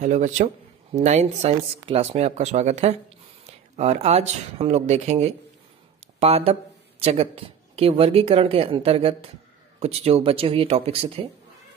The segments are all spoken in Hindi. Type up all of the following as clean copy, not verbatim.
हेलो बच्चों, 9th साइंस क्लास में आपका स्वागत है। और आज हम लोग देखेंगे पादप जगत के वर्गीकरण के अंतर्गत कुछ जो बचे हुए टॉपिक्स थे।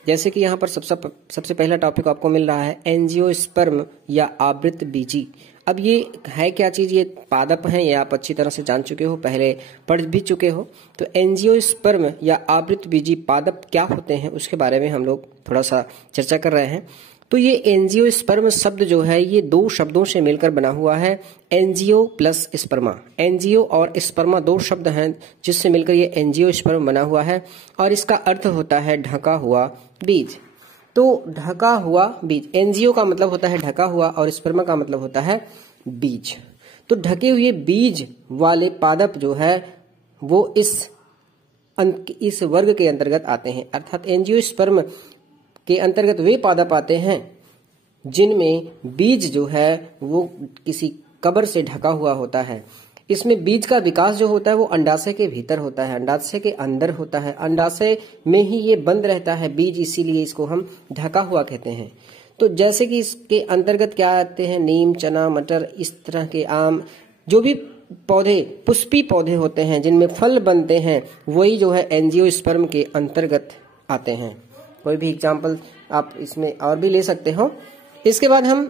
जैसे कि यहाँ पर सबसे पहला टॉपिक आपको मिल रहा है एंजियोस्पर्म या आवृत बीजी। अब ये है क्या चीज़? ये पादप हैं, ये आप अच्छी तरह से जान चुके हो, पहले पढ़ भी चुके हो। तो एंजियोस्पर्म या आवृत बीजी पादप क्या होते हैं उसके बारे में हम लोग थोड़ा सा चर्चा कर रहे हैं। तो ये एंजियोस्पर्म शब्द जो है ये दो शब्दों से मिलकर बना हुआ है, एंजियो प्लस स्पर्मा। एंजियो और स्पर्मा दो शब्द हैं जिससे मिलकर ये एंजियोस्पर्म बना हुआ है और इसका अर्थ होता है ढका हुआ बीज। तो ढका हुआ बीज, एंजियो का मतलब होता है ढका हुआ और स्पर्मा का मतलब होता है बीज। तो ढके हुए बीज वाले पादप जो है वो इस वर्ग के अंतर्गत आते हैं। अर्थात एंजियोस्पर्म के अंतर्गत वे पादप आते हैं जिनमें बीज जो है वो किसी कबर से ढका हुआ होता है। इसमें बीज का विकास जो होता है वो अंडाशय के भीतर होता है, अंडाशय के अंदर होता है, अंडाशय में ही ये बंद रहता है बीज, इसीलिए इसको हम ढका हुआ कहते हैं। तो जैसे कि इसके अंतर्गत क्या आते हैं, नीम, चना, मटर, इस तरह के आम, जो भी पौधे पुष्पी पौधे होते हैं जिनमें फल बनते हैं, वही जो है एंजियोस्पर्म के अंतर्गत आते हैं। कोई भी एग्जाम्पल आप इसमें और भी ले सकते हो। इसके बाद हम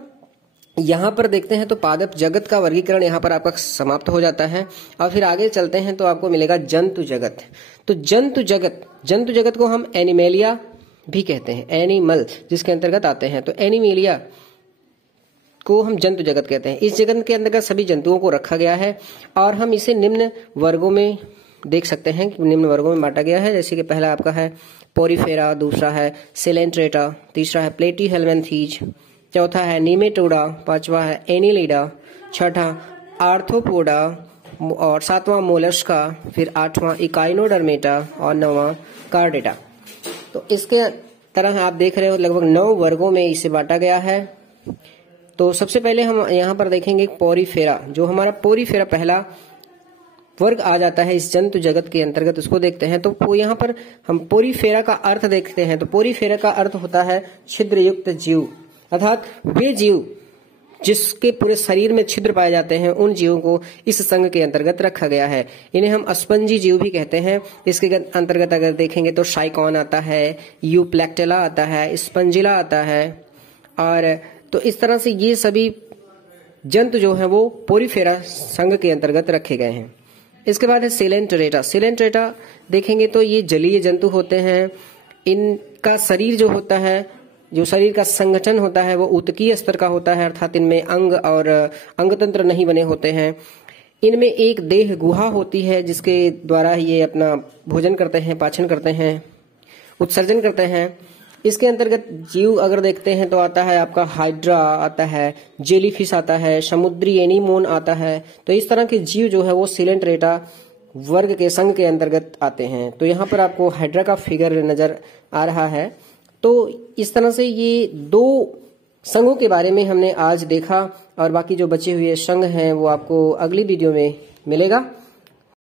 यहाँ पर देखते हैं तो पादप जगत का वर्गीकरण यहाँ पर आपका समाप्त हो जाता है और फिर आगे चलते हैं तो आपको मिलेगा जंतु जगत। तो जंतु जगत को हम एनिमेलिया भी कहते हैं, एनिमल जिसके अंतर्गत आते हैं। तो एनिमेलिया को हम जंतु जगत कहते हैं। इस जगत के अंतर्गत सभी जंतुओं को रखा गया है और हम इसे निम्न वर्गों में देख सकते हैं कि निम्न वर्गों में बांटा गया है। जैसे कि पहला आपका है पोरीफेरा, दूसरा है सिलेंट्रेटा, तीसरा है प्लेटीहेल्मिन्थीज, चौथा है नीमेटोडा, पांचवा है एनिलिडा, छठा आर्थ्रोपोडा और सातवां मोलस्का, फिर आठवां इकाइनोडर्मेटा और नौवां कार्डेटा। तो इसके तरह आप देख रहे हो लगभग 9 वर्गों में इसे बांटा गया है। तो सबसे पहले हम यहाँ पर देखेंगे पोरीफेरा। जो हमारा पोरीफेरा पहला वर्ग आ जाता है इस जंतु जगत के अंतर्गत, उसको देखते हैं। तो यहाँ पर हम पोरीफेरा का अर्थ देखते हैं। तो पोरीफेरा का अर्थ होता है छिद्र युक्त जीव, अर्थात वे जीव जिसके पूरे शरीर में छिद्र पाए जाते हैं, उन जीवों को इस संघ के अंतर्गत रखा गया है। इन्हें हम स्पंजी जीव भी कहते हैं। इसके अंतर्गत अगर देखेंगे तो शाइकॉन आता है, यूप्लेक्टेला आता है, स्पंजिला आता है। और तो इस तरह से ये सभी जंतु जो है वो पोरीफेरा संघ के अंतर्गत रखे गए हैं। इसके बाद है सिलेंट्रेटा। सिलेंट्रेटा देखेंगे तो ये जलीय जंतु होते हैं। इनका शरीर जो होता है, जो शरीर का संगठन होता है वो ऊतकीय स्तर का होता है, अर्थात इनमें अंग और अंगतंत्र नहीं बने होते हैं। इनमें एक देह गुहा होती है जिसके द्वारा ये अपना भोजन करते हैं, पाचन करते हैं, उत्सर्जन करते हैं। इसके अंतर्गत जीव अगर देखते हैं तो आता है आपका हाइड्रा आता है, जेलीफिश आता है, समुद्री एनीमोन आता है। तो इस तरह के जीव जो है वो सिलेंट्रेटा वर्ग के संघ के अंतर्गत आते हैं। तो यहाँ पर आपको हाइड्रा का फिगर नजर आ रहा है। तो इस तरह से ये 2 संघों के बारे में हमने आज देखा और बाकी जो बचे हुए संघ हैं वो आपको अगली वीडियो में मिलेगा।